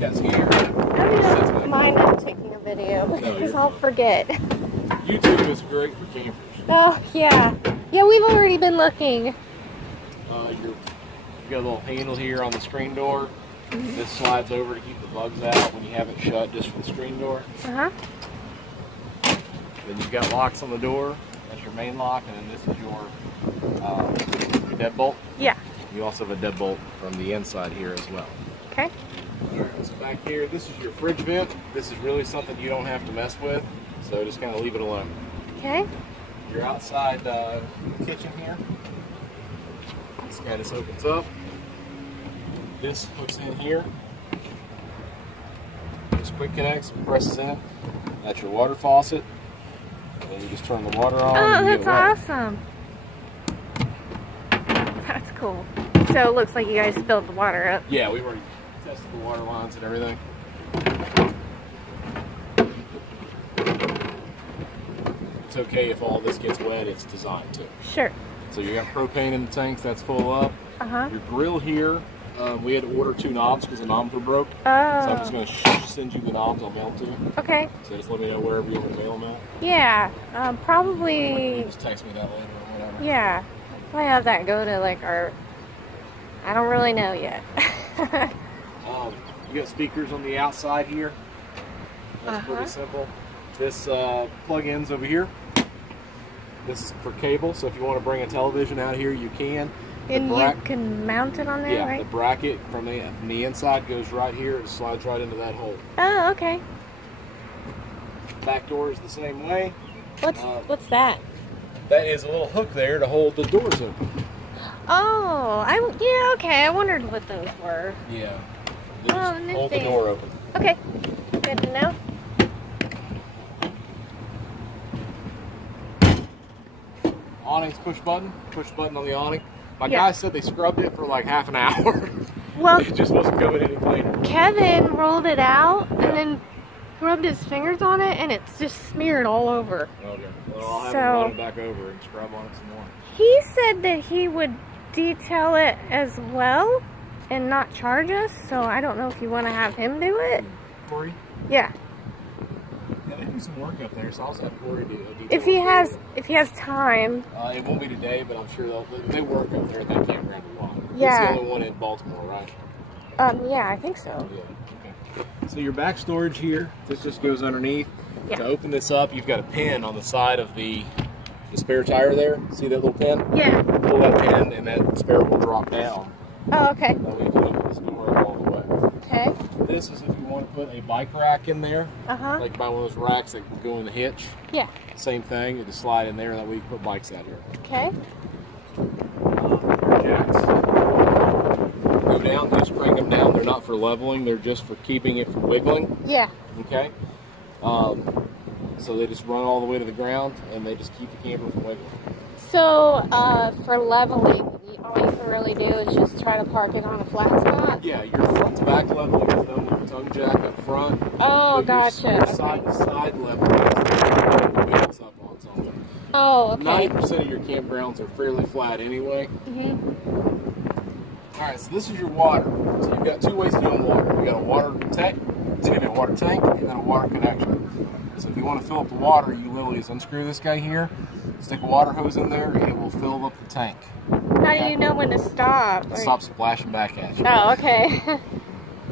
That's here. I don't mind not taking a video because I'll forget. YouTube is great for campers. Oh, yeah. Yeah, we've already been looking. You got a little handle here on the screen door. This slides over to keep the bugs out when you have it shut just for the screen door. Uh-huh. Then you've got locks on the door. That's your main lock, and then this is your deadbolt. Yeah. You also have a deadbolt from the inside here as well. Okay. Alright, so back here, this is your fridge vent. This is really something you don't have to mess with, so just kind of leave it alone. Okay. Your outside kitchen here. This guy just opens up. This hooks in here. Just quick connects, presses in. That's your water faucet. And then you just turn the water on. Oh, that's awesome. That's cool. So it looks like you guys filled the water up. Yeah, we've already tested the water lines and everything. It's okay if all this gets wet, it's designed to. Sure. So you got propane in the tanks, that's full up. Uh-huh. Your grill here, we had to order 2 knobs because the knobs were broke. Oh. So I'm just going to send you the knobs, I'll mail them to you. Okay. So just let me know wherever you want to mail them at. Yeah, probably. Just text me that later or whatever. Yeah. I have that go to like our. I don't really know yet. You got speakers on the outside here. That's pretty simple. This plug-ins over here. This is for cable, so if you want to bring a television out here, you can. And you can mount it on there, yeah, right? The bracket from the inside goes right here. It slides right into that hole. Oh, okay. Back door is the same way. What's that? That is a little hook there to hold the doors open. Oh, yeah, okay. I wondered what those were. Yeah. They just hold the door open. Okay. Good to know. Awning's push button on the awning. My guy said they scrubbed it for like half an hour. Well, it just wasn't coming any cleaner. Kevin rolled it out and then rubbed his fingers on it, and it's just smeared all over. Okay. Well, I'll have him run it back over and scrub on it some more. He said that he would detail it as well and not charge us, so I don't know if you want to have him do it. Corey? Yeah. Yeah, they do some work up there, so I'll also have Corey do it. If he has time. It won't be today, but I'm sure they work up there at that campground a lot. Yeah. It's the only one in Baltimore, right? Yeah, I think so. Yeah. Okay. So your back storage here, this just goes underneath. Yeah. To open this up, you've got a pin on the side of the spare tire there. See that little pin? Yeah. Pull that pin, and that spare will drop down. Oh, okay. That way you can open this door up all the way. Okay. This is if you want to put a bike rack in there. Uh-huh. Like buy one of those racks that go in the hitch. Yeah. Same thing. You just slide in there, and that way you can put bikes out here. Okay. Jacks go down. You just crank them down. They're not for leveling. They're just for keeping it from wiggling. Yeah. Okay. So they just run all the way to the ground, and they just keep the camper from wiggling. So, for leveling, all you can really do is just try to park it on a flat spot? Yeah, your front to back leveling is done with the tongue jack up front. Oh, gotcha. Your side to side leveling is wheels up on something. Oh, okay. 90% of your campgrounds are fairly flat anyway. Mm-hmm. Alright, so this is your water. So you've got 2 ways of doing water. You've got a water tank, a water tank, and then a water connection. So if you want to fill up the water, you literally just unscrew this guy here, stick a water hose in there, and it will fill up the tank. How do you know when to stop? It stops splashing back at you. Oh, okay.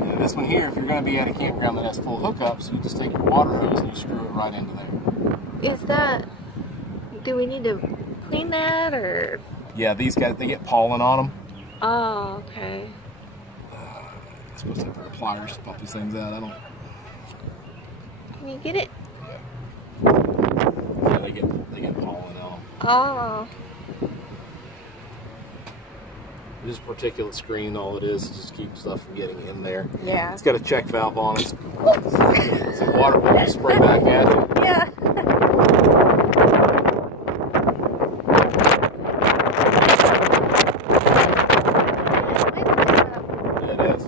And this one here, if you're going to be at a campground that has full hookups, you just take your water hose and you screw it right into there. Is that... Do we need to clean that, or...? Yeah, these guys, they get pollen on them. Oh, okay. I'm supposed to have a pair of pliers to pop these things out. I don't... Can you get it? Yeah, they get pollen on them. Oh. This particulate screen, all it is just keep stuff from getting in there. Yeah. It's got a check valve on it. So water will spray back at you. Yeah. Yeah, it is.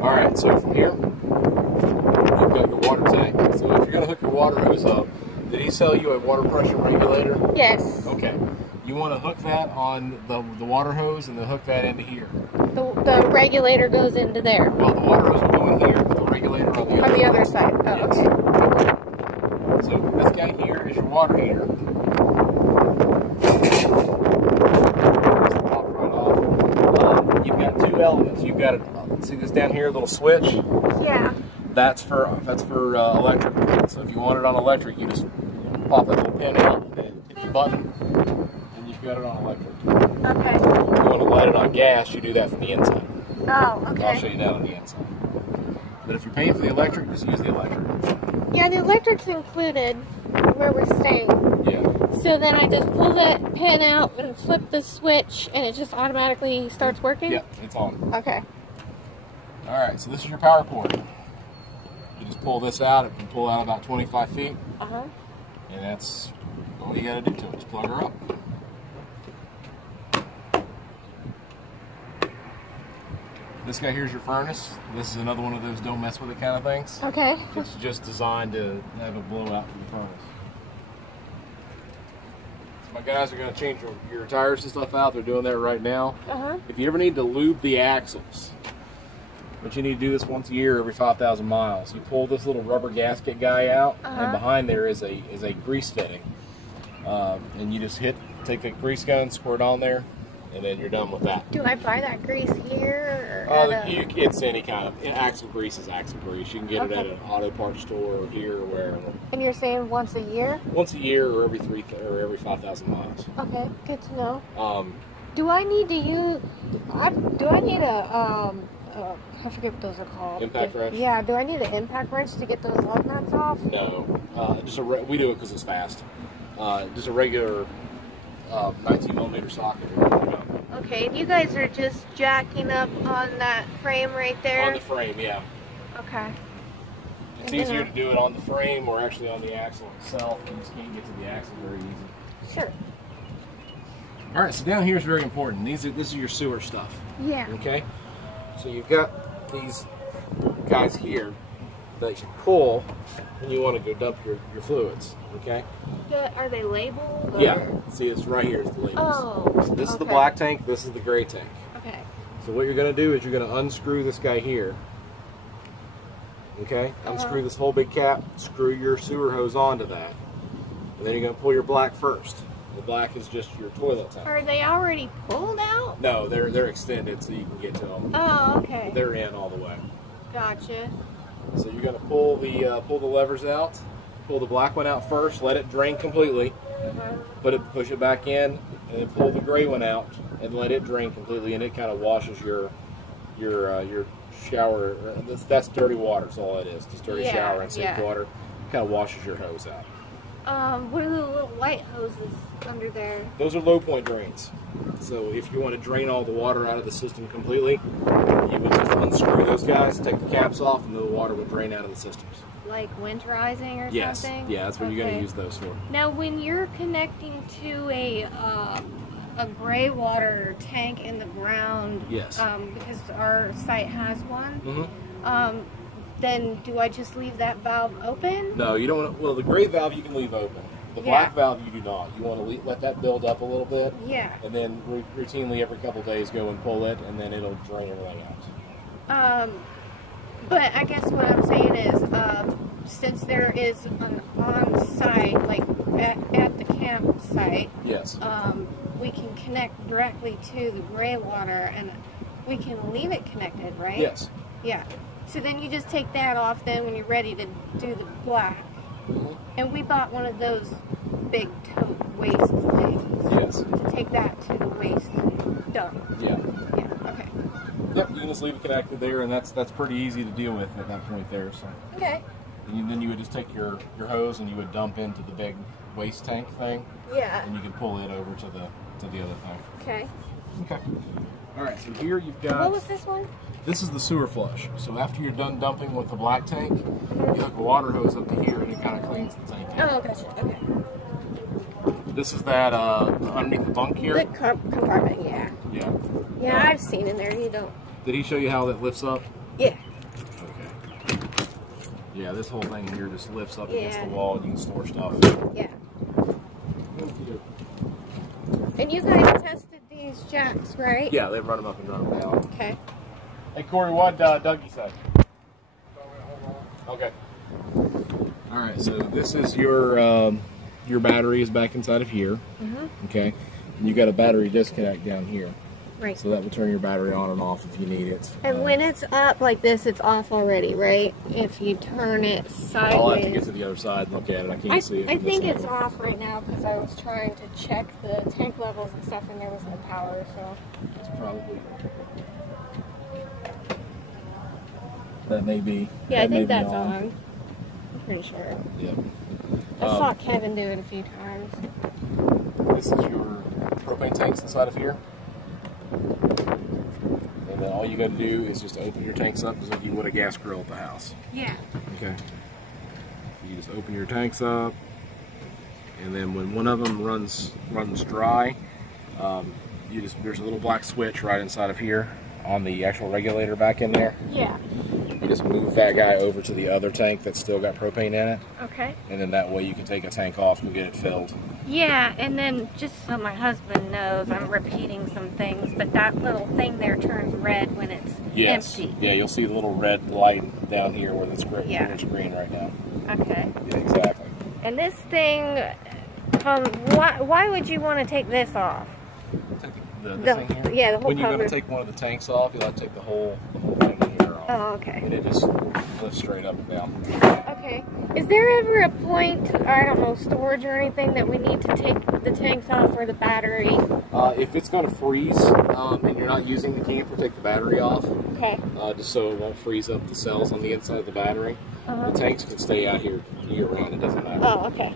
Alright, so from here, you've got your water tank. So if you're going to hook your water hose up, did he sell you a water pressure regulator? Yes. Okay. You want to hook that on the water hose and then hook that into here. The regulator goes into there. Well, the water hose will Yes. So this guy here is your water heater. Pop right off. You've got two elements. You've got see this down here, little switch. Yeah. That's for electric. So if you want it on electric, you just pop that little pin out, hit the button, and you've got it on electric. Okay. If you want to light it on gas, you do that from the inside. Oh, okay. I'll show you that on the inside. But if you're paying for the electric, just use the electric. Yeah, the electric's included where we're staying. Yeah. So then I just pull that pin out and flip the switch, and it just automatically starts working? Yeah, it's on. Okay. Alright, so this is your power cord. You just pull this out, it can pull out about 25 feet. Uh-huh. And that's all you gotta do to it, just plug her up. This guy here's your furnace. This is another one of those don't mess with it kind of things. Okay. It's just designed to have a blowout for the furnace. So my guys are going to change your tires and stuff out. They're doing that right now. Uh-huh. If you ever need to lube the axles, but you need to do this once a year every 5,000 miles. You pull this little rubber gasket guy out, and behind there is a grease fitting. And you just take the grease gun, squirt on there, and then you're done with that. Do I buy that grease here? Or It's any kind of axle grease is axle grease. You can get it at an auto parts store or here or wherever. And you're saying once a year? Once a year or every 5,000 miles. Okay, good to know. Do I need to use? Do I need a I forget what those are called. Impact wrench? Yeah. Do I need an impact wrench to get those lug nuts off? No. We do it because it's fast. Just a regular 19mm socket. Okay, and you guys are just jacking up on that frame right there? On the frame, yeah. Okay. It's easier to do it on the frame or actually on the axle itself. You just can't get to the axle very easy. Sure. All right, so down here is very important. This is your sewer stuff. Yeah. Okay. So you've got these guys here that you pull when you want to go dump your fluids. Okay. Are they labeled? Or? Yeah. See, it's right here. Is the labels. Oh. So this is the black tank. This is the gray tank. Okay. So what you're going to do is you're going to unscrew this guy here. Okay. Unscrew this whole big cap. Screw your sewer hose onto that, and then you're going to pull your black first. The black is just your toilet tank. Are they already pulled out? No, they're extended so you can get to them. Oh, okay. They're in all the way. Gotcha. So you're going to pull the levers out. Pull the black one out first. Let it drain completely. Push it back in, and then pull the gray one out and let it drain completely. And it kind of washes your shower. That's dirty water. That's all it is. Just dirty shower and sink water. Kind of washes your hose out. What are the little white hoses under there? Those are low point drains. So if you want to drain all the water out of the system completely, you would just unscrew those guys, take the caps off, and the water would drain out of the systems. Like winterizing or something? Yeah, that's what you're going to use those for. Now, when you're connecting to a gray water tank in the ground, because our site has one, then do I just leave that valve open? No, you don't want to. Well, the gray valve you can leave open. The black valve you do not. You want to let that build up a little bit. Yeah. And then routinely every couple days go and pull it, and then it'll drain everything out. But I guess what I'm saying is, since there is an on-site, like at the campsite, we can connect directly to the gray water, and we can leave it connected, right? Yes. Yeah. So then you just take that off then when you're ready to do the black. And we bought one of those big tote waste things. Yes. To take that to the waste dump. Yeah. Yeah, okay. Yep, you can just leave it connected there, and that's pretty easy to deal with at that point there. So. Okay. And then you would just take your hose and you would dump into the big waste tank thing. Yeah. And you can pull it over to the other thing. Okay. Okay. All right, so here you've got... What was this one? This is the sewer flush. So after you're done dumping with the black tank, you hook a water hose up to here and it kind of cleans the tank out. Oh, gotcha. Okay. This is that underneath the bunk here. The compartment, yeah. Yeah. Yeah, I've seen in there. You don't... Did he show you how that lifts up? Yeah. Okay. Yeah, this whole thing here just lifts up against the wall and you can store stuff. Yeah. And you guys tested these jacks, right? Yeah, they run them up and run them down. Okay. Hey, Corey, what Dougie said? Okay. All right, so this is your battery is back inside of here. Okay, and you got a battery disconnect down here. Right. So that will turn your battery on and off if you need it. And when it's up like this, it's off already, right? If you turn it sideways. I'll have to get to the other side and look at it. I can't see it. I think it's off right now because I was trying to check the tank levels and stuff, and there was no power. So it's probably that may be. Yeah, I think that's on. I'm pretty sure. Yep. I saw Kevin do it a few times. This is your propane tanks inside of here. And then all you got to do is just open your tanks up as if you would a gas grill at the house. Yeah. Okay. You just open your tanks up, and then when one of them runs dry, there's a little black switch right inside of here on the actual regulator back in there. Yeah. You just move that guy over to the other tank that's still got propane in it. Okay. And then that way you can take a tank off and get it filled. Yeah, and then just so my husband knows, I'm repeating some things, but that little thing there turns red when it's empty. Yeah, you'll see the little red light down here where it's green right now. Okay. Yeah, exactly. And this thing, why would you want to take this off? Take this thing here? Yeah, the whole When you're cover. going to take one of the tanks off, you'll have to take the whole thing here off. Oh, okay. And it just lifts straight up and down. Okay. Is there ever a point, I don't know, storage or anything that we need to take the tanks off or the battery? If it's going to freeze and you're not using the camper, take the battery off. Okay. Just so it won't freeze up the cells on the inside of the battery. The tanks can stay out here year round, it doesn't matter. Oh, okay.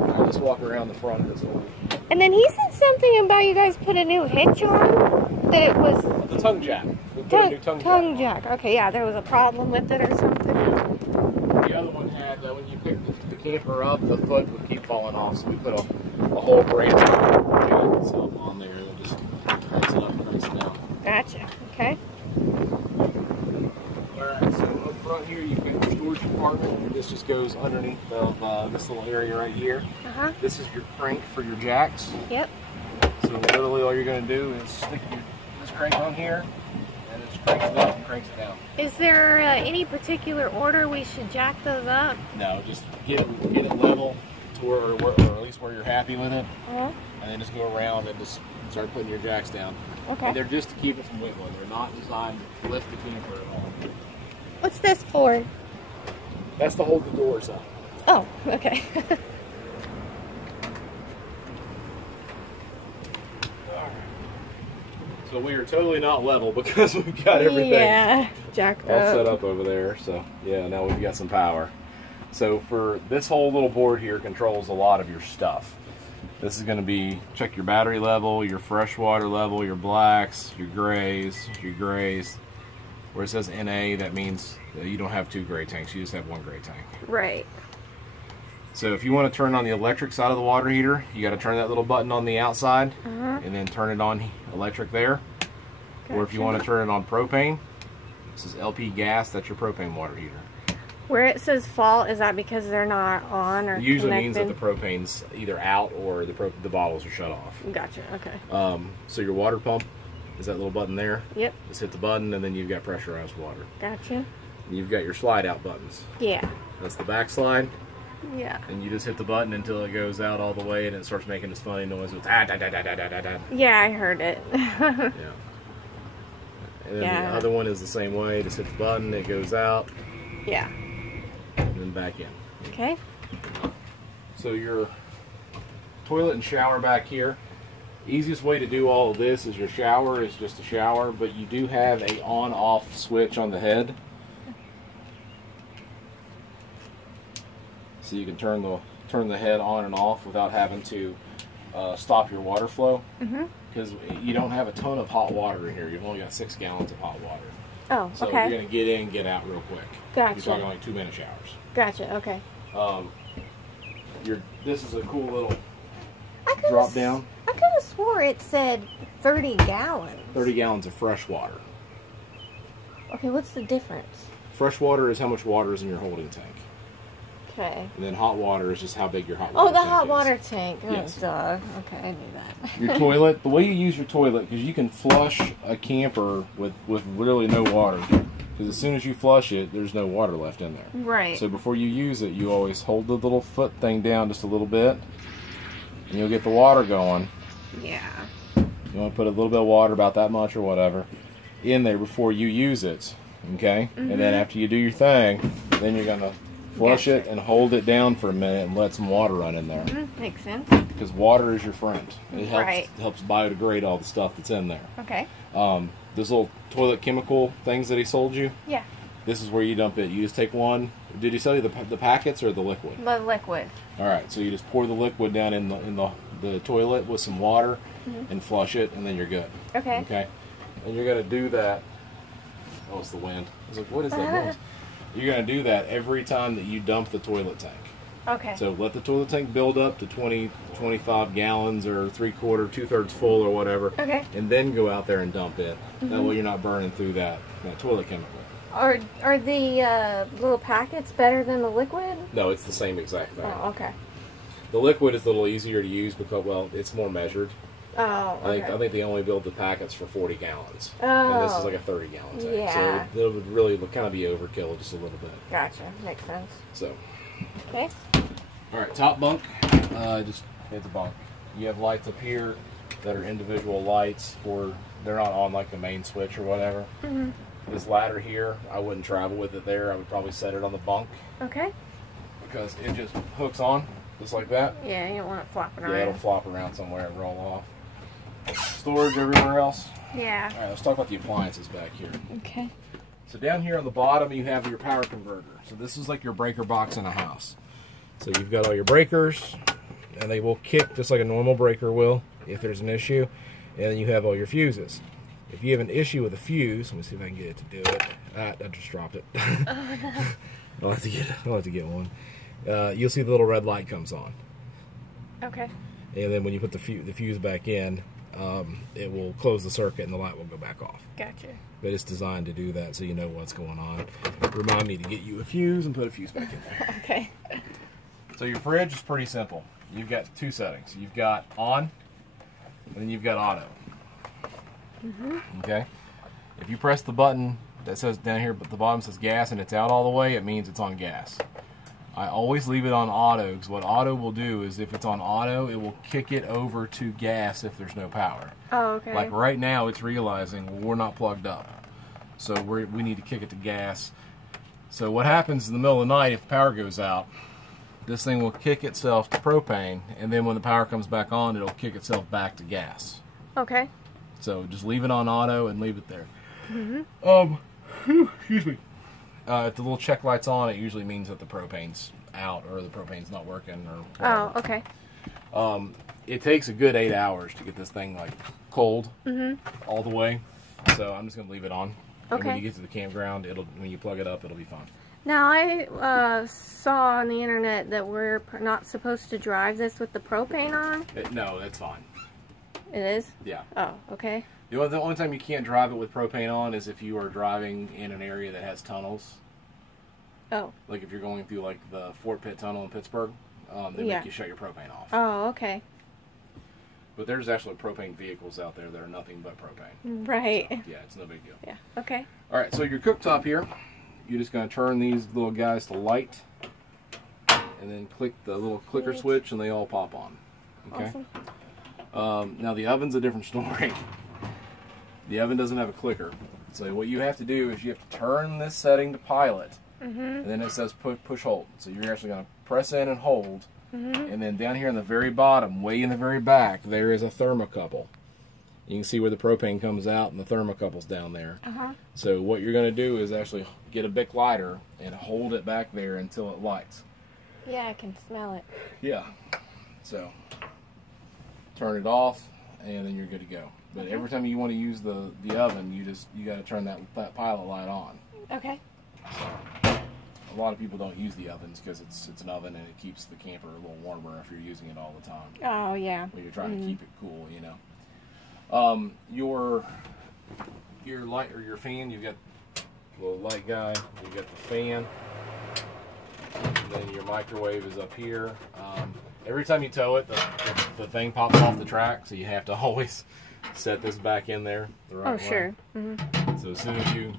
I'll just walk around the front of this one. And then he said something about you guys put a new hitch on, that it was... The tongue jack. We put a new tongue jack. Okay, yeah, there was a problem with it or something. The other one had, when you pick the camper up, the foot would keep falling off, so we put a whole branch itself on there that just cranks it up and cranks it down. Gotcha, okay. Alright, so up front here you've got your storage compartment, and this just goes underneath of this little area right here. This is your crank for your jacks. Yep. So literally all you're going to do is stick this crank on here, and it just cranks it up and cranks it down. Is there any particular order we should jack those up? No, just get it level to where, or at least where you're happy with it, and then just go around and just start putting your jacks down. Okay. And they're just to keep it from wiggling. They're not designed to lift the camper at all. What's this for? That's to hold the doors up. Oh, okay. So we are totally not level because we've got everything jacked all up. set up over there. So yeah, now we've got some power. So for this whole little board here controls a lot of your stuff. This is going to be check your battery level, your freshwater level, your blacks, your grays. Where it says NA, that means that you don't have 2 gray tanks, you just have 1 gray tank. Right. So if you want to turn on the electric side of the water heater, you got to turn that little button on the outside and then turn it on electric there. Gotcha. Or if you want to turn it on propane, this is LP gas, that's your propane water heater. Where it says fault, is that because they're not on or It usually connected? means that the propane's either out or the bottles are shut off. Gotcha, okay. So your water pump is that little button there. Yep. Just hit the button and then you've got pressurized water. Gotcha. And you've got your slide out buttons. Yeah. That's the back slide. Yeah. And you just hit the button until it goes out all the way and it starts making this funny noise with da da da da da da da da. Yeah, I heard it. Yeah. And then the other one is the same way. Just hit the button, it goes out. Yeah. And then back in. Okay. So your toilet and shower back here. Easiest way to do all of this is your shower is just a shower, but you do have a on-off switch on the head. So you can turn the head on and off without having to stop your water flow. Because you don't have a ton of hot water in here. You've only got 6 gallons of hot water. Oh, so okay. you're going to get in, get out real quick. Gotcha. You're talking like 2-minute showers. Gotcha, okay. This is a cool little drop down. I could have swore it said 30 gallons. 30 gallons of fresh water. Okay, what's the difference? Fresh water is how much water is in your holding tank. Okay. And then hot water is just how big your hot water tank is. Oh, the hot water tank. Oh, yes. Duh. Okay, I knew that. Your toilet, the way you use your toilet, because you can flush a camper with really no water. Because as soon as you flush it, there's no water left in there. Right. So before you use it, you always hold the little foot thing down just a little bit, and you'll get the water going. Yeah. You want to put a little bit of water, about that much or whatever, in there before you use it. Okay? And then after you do your thing, then you're going to flush it and hold it down for a minute and let some water run in there. Makes sense. Because water is your friend. It helps biodegrade all the stuff that's in there. Okay. Those little toilet chemical things that he sold you? Yeah. This is where you dump it. You just take one. Did he sell you the packets or the liquid? The liquid. All right. So you just pour the liquid down in the toilet with some water and flush it, and then you're good. Okay. Okay. And you're gonna do that. Oh, it's the wind. I was like, what is that noise? You're gonna do that every time that you dump the toilet tank. Okay. So let the toilet tank build up to 20, 25 gallons or 3/4, 2/3 full or whatever. Okay. And then go out there and dump it. That way you're not burning through that toilet chemical. Are the little packets better than the liquid? No, it's the same exact thing. Oh, okay. The liquid is a little easier to use because, well, it's more measured. Oh, okay. I think they only build the packets for 40 gallons. Oh. And this is like a 30-gallon tank. Yeah. So it would really kind of be overkill just a little bit. Gotcha. Makes sense. So. Okay. All right, top bunk. Just hit the bunk. You have lights up here that are individual lights they're not on like the main switch or whatever. This ladder here, I wouldn't travel with it there. I would probably set it on the bunk. Okay. Because it just hooks on just like that. Yeah, you don't want it flopping around. Yeah, it'll flop around somewhere and roll off. Storage everywhere else. Yeah. All right, let's talk about the appliances back here. Okay. So down here on the bottom, you have your power converter. So this is like your breaker box in a house. So you've got all your breakers, and they will kick just like a normal breaker will if there's an issue. And then you have all your fuses. If you have an issue with a fuse, let me see if I can get it to do it. I just dropped it. Oh, no. I'll have to get one. You'll see the little red light comes on. Okay. And then when you put the fuse back in, it will close the circuit and the light will go back off. Gotcha. But it's designed to do that so you know what's going on. Remind me to get you a fuse and put a fuse back in there. Okay. So your fridge is pretty simple. You've got two settings. You've got on, and then you've got auto. Okay? If you press the button that says down here, but the bottom says gas and it's out all the way, it means it's on gas. I always leave it on auto because what auto will do is if it's on auto, it will kick it over to gas if there's no power. Oh, okay. Like right now, it's realizing, well, we're not plugged up. So we need to kick it to gas. So what happens in the middle of the night if power goes out, this thing will kick itself to propane, and then when the power comes back on, it'll kick itself back to gas. Okay. So just leave it on auto and leave it there. Excuse me. If the little check light's on, it usually means that the propane's out or the propane's not working or whatever. Oh, okay. It takes a good 8 hours to get this thing like cold all the way. So I'm just gonna leave it on. Okay. And when you get to the campground, when you plug it up, it'll be fine. Now I saw on the internet that we're not supposed to drive this with the propane on. No, that's fine. It is? Yeah. Oh, okay. The only time you can't drive it with propane on is if you are driving in an area that has tunnels. Oh. Like if you're going through like the Fort Pitt Tunnel in Pittsburgh, they make you shut your propane off. Oh, okay. But there's actually propane vehicles out there that are nothing but propane. Right. So, yeah, it's no big deal. Yeah. Okay. All right, so your cooktop here, you're just going to turn these little guys to light, and then click the little clicker switch, and they all pop on. Okay. Awesome. Now the oven's a different story. The oven doesn't have a clicker, so what you have to do is you have to turn this setting to pilot, and then it says push hold. So you're actually going to press in and hold, and then down here in the very bottom, way in the very back, there is a thermocouple. You can see where the propane comes out and the thermocouple's down there. So what you're going to do is actually get a Bic lighter and hold it back there until it lights. Yeah, I can smell it. Yeah. So turn it off, and then you're good to go. But every time you want to use the oven, you got to turn that pilot light on. Okay. So a lot of people don't use the ovens because it's an oven and it keeps the camper a little warmer if you're using it all the time. Oh yeah. When you're trying to keep it cool, you know. Your light or your fan, you've got the little light guy. You've got the fan. And then your microwave is up here. Every time you tow it, the thing pops off the track, so you have to always set this back in there the right way. Oh, sure. So as soon as you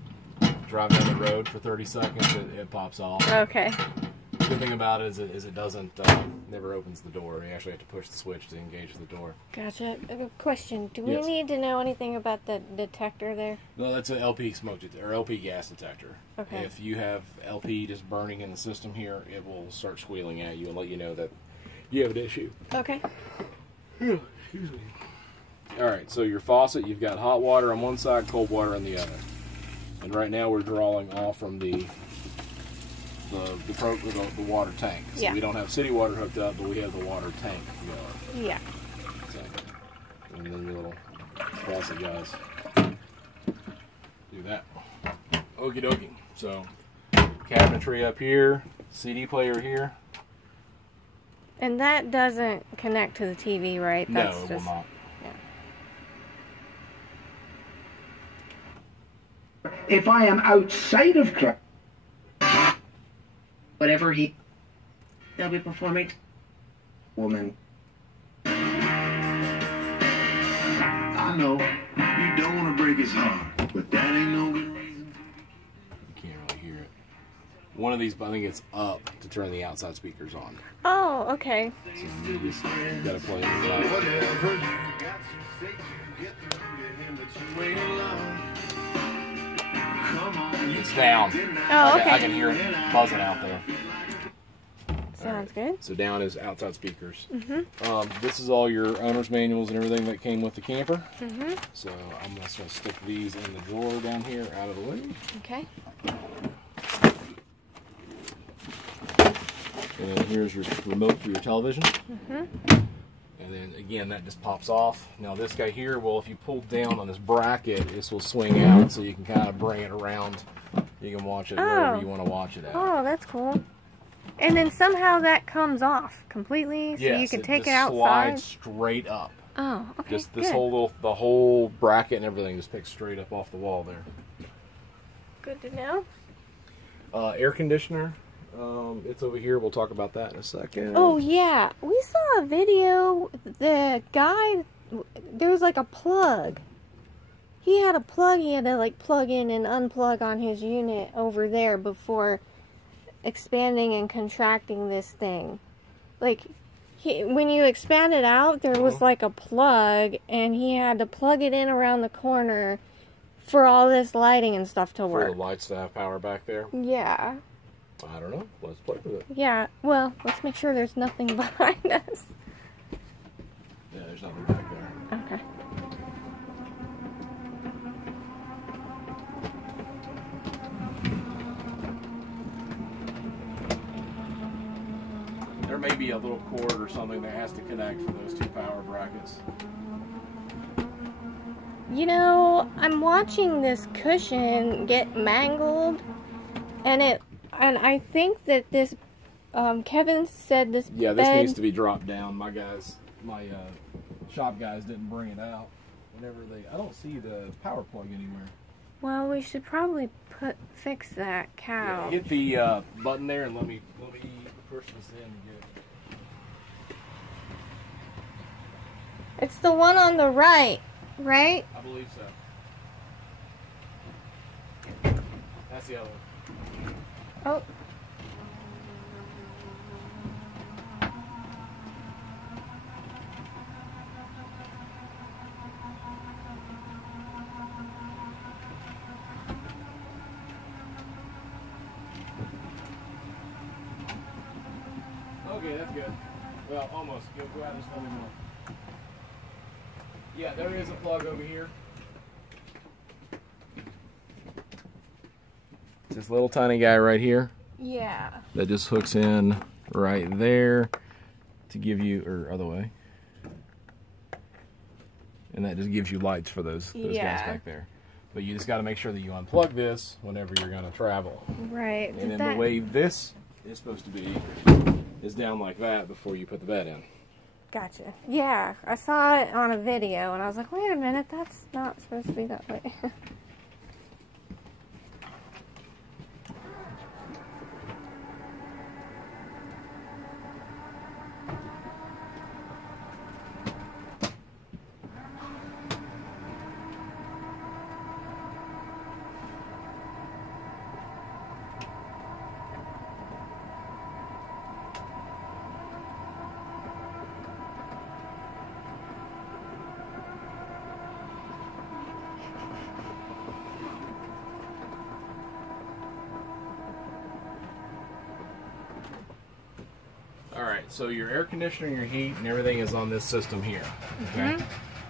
driving down the road for 30 seconds, it pops off. Okay. The good thing about it is it doesn't, never opens the door. You actually have to push the switch to engage the door. Gotcha. A question. Do we need to know anything about the detector there? No, that's an LP smoke detector, or LP gas detector. Okay. If you have LP just burning in the system here, it will start squealing at you and let you know that you have an issue. Okay. Excuse me. Alright, so your faucet, you've got hot water on one side, cold water on the other. And right now we're drawing off from the water tank. So we don't have city water hooked up, but we have the water tank going. Yeah. So, and then your little faucet guys do that. Okie dokie. So cabinetry up here, CD player here. And that doesn't connect to the TV, right? That's no, it will not. Yeah. If I am outside of Christ, whatever they'll be performing. Woman. I know you don't want to break his heart, but that ain't no good reason. You can't really hear it. One of these, I think it's up to turn the outside speakers on. Oh, okay. So you gotta play it without. Whatever you got to say, you get through to him, but you ain't alone. Come on, It's down. Oh, okay. I can hear it buzzing out there. Sounds good. So down is outside speakers. Mm-hmm. This is all your owner's manuals and everything that came with the camper. Mm-hmm. So I'm just going to stick these in the drawer down here out of the way. Okay. And then here's your remote for your television. Mm-hmm. And then again, that just pops off. Now this guy here, well, if you pull down on this bracket, this will swing out so you can kind of bring it around. You can watch it wherever you want to watch it at. Oh, that's cool. And then somehow that comes off completely, so you can take it outside. Slides straight up. Oh, okay. Just this good. the whole bracket and everything just picks straight up off the wall there. Good to know. Air conditioner. It's over here. We'll talk about that in a second. Oh yeah, we saw a video. The guy, there was like a plug. He had a plug he had to like plug in and unplug on his unit over there before expanding and contracting this thing. Like, when you expand it out, there was like a plug, and he had to plug it in around the corner for all this lighting and stuff to work. For the lights to have power back there? Yeah. I don't know. Let's play with it. Yeah, well, let's make sure there's nothing behind us. Yeah, there's nothing back there. Okay. There may be a little cord or something that has to connect for those two power brackets. You know, I'm watching this cushion get mangled, and I think that this, Kevin said this Yeah, this bed, needs to be dropped down. My shop guys didn't bring it out. I don't see the power plug anywhere. well, we should probably fix that cow. Yeah, hit the button there and let me push this in and get it. It's the one on the right, right? I believe so. That's the other one. Oh. Okay, that's good. Well, almost. Go out just a little more. Yeah, there is a plug over here. This little tiny guy right here. Yeah. That just hooks in right there to give you, or other way. And that just gives you lights for those guys back there. But you just got to make sure that you unplug this whenever you're going to travel. Right. And then the way this is supposed to be is down like that before you put the bed in. Gotcha. Yeah, I saw it on a video, and I was like, wait a minute, that's not supposed to be that way. So your air conditioner, your heat, and everything is on this system here. Okay.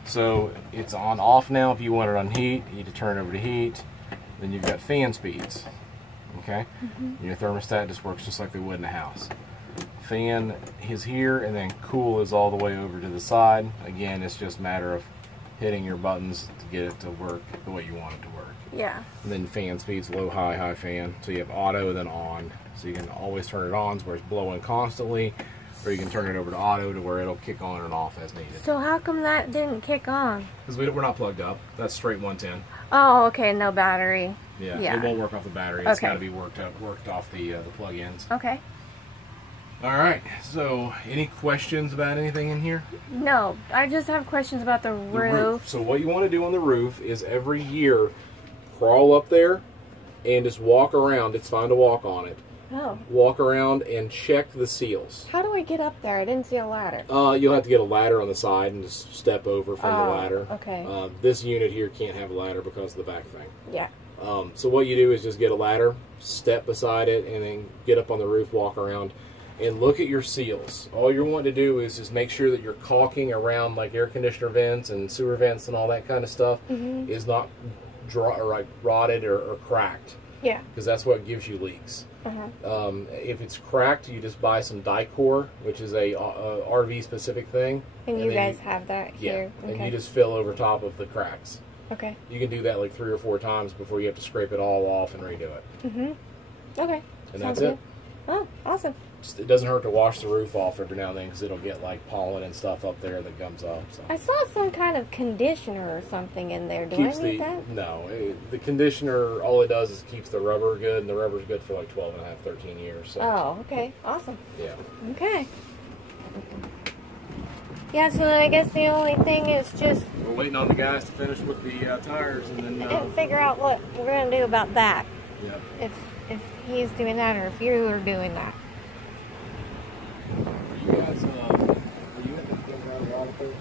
So it's on off now. If you want it on heat, you need to turn it over to heat. Then you've got fan speeds. Okay. And your thermostat just works just like they would in a house. Fan is here, and then cool is all the way over to the side. Again, it's just a matter of hitting your buttons to get it to work the way you want it to work. Yeah. And then fan speeds, low, high, high fan. So you have auto, then on. So you can always turn it on where it's blowing constantly, or you can turn it over to auto to where it'll kick on and off as needed. So how come that didn't kick on? Because we're not plugged up. That's straight 110. Oh, okay, no battery. Yeah, Yeah. it won't work off the battery. It's Okay. got to be worked off the plug-ins. Okay. All right. So, any questions about anything in here? No, I just have questions about the The roof. So what you want to do on the roof is every year crawl up there and just walk around. It's fine to walk on it. Oh. Walk around and check the seals. How do I get up there? I didn't see a ladder. You'll have to get a ladder on the side and just step over from the ladder. Okay. This unit here can't have a ladder because of the back thing. Yeah. So what you do is just get a ladder, step beside it, and then get up on the roof, walk around, and look at your seals. All you're wanting to do is just make sure that your caulking around like air conditioner vents and sewer vents and all that kind of stuff is not rotted or cracked. Yeah. Because that's what gives you leaks. If it's cracked, you just buy some Dicor, which is a RV specific thing. And you then guys have that here? Yeah, and Okay. you just fill over top of the cracks. Okay. You can do that like 3 or 4 times before you have to scrape it all off and redo it. Okay. And Sounds that's it. good. Oh, awesome. It doesn't hurt to wash the roof off every now and then because it'll get like pollen and stuff up there that comes up. So. I saw some kind of conditioner or something in there. Do Keeps I need that? No, the conditioner, all it does is keeps the rubber good, and the rubber's good for like 12 and a half, 13 years. So. Oh, okay. Awesome. Yeah. Okay. Yeah, so I guess the only thing is just We're waiting on the guys to finish with the tires and then... figure out what we're going to do about that. Yeah. If he's doing that or if you are doing that. Are you guys, are you at the thing around the water first?